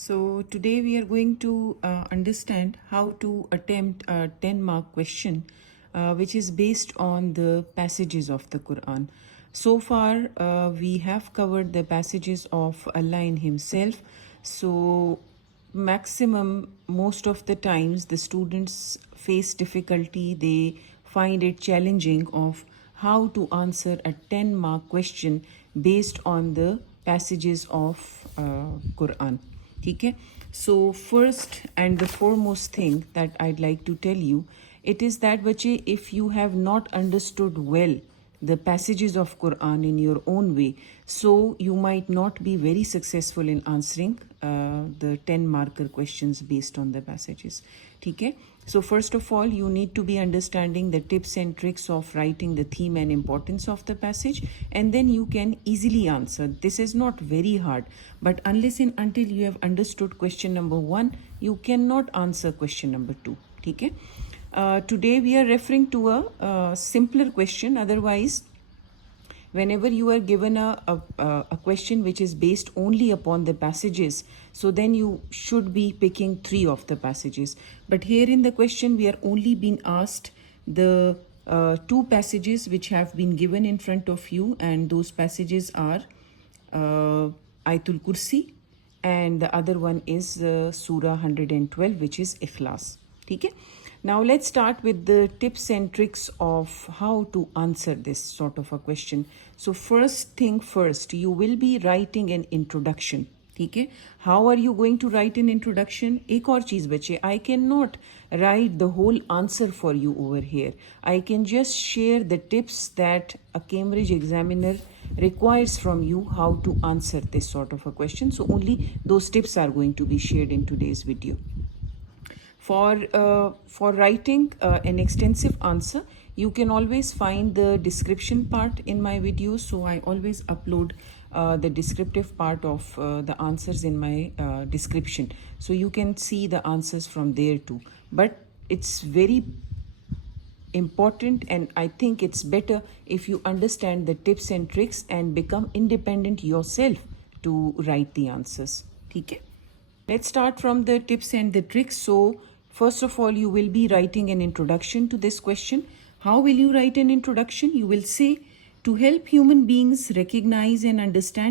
So today we are going to understand how to attempt a 10-mark question which is based on the passages of the Quran. So far we have covered the passages of Allah in Himself. So maximum most of the times the students face difficulty, they find it challenging of how to answer a 10-mark question based on the passages of Quran. Okay, so first and the foremost thing that I'd like to tell you, it is that bache, if you have not understood well the passages of Quran in your own way, so you might not be very successful in answering the 10 marker questions based on the passages. Okay, so first of all you need to be understanding the tips and tricks of writing the theme and importance of the passage, and then you can easily answer. This is not very hard, but unless and until you have understood question number 1, you cannot answer question number 2. Okay, today we are referring to a simpler question. Otherwise, whenever you are given a question which is based only upon the passages, so then you should be picking 3 of the passages. But here in the question we are only being asked the 2 passages which have been given in front of you, and those passages are Ayatul Kursi, and the other one is Surah 112, which is Ikhlas. Okay? Now let's start with the tips and tricks of how to answer this sort of a question. So first thing first, you will be writing an introduction. Okay? How are you going to write an introduction? Ek aur cheez bache, I cannot write the whole answer for you over here. I can just share the tips that a Cambridge examiner requires from you how to answer this sort of a question. So only those tips are going to be shared in today's video. For writing an extensive answer, you can always find the description part in my videos. So I always upload the descriptive part of the answers in my description. So you can see the answers from there too. But it's very important, and I think it's better if you understand the tips and tricks and become independent yourself to write the answers. Okay? Let's start from the tips and the tricks. So first of all, you will be writing an introduction to this question. How will you write an introduction? You will say, to help human beings recognize and understand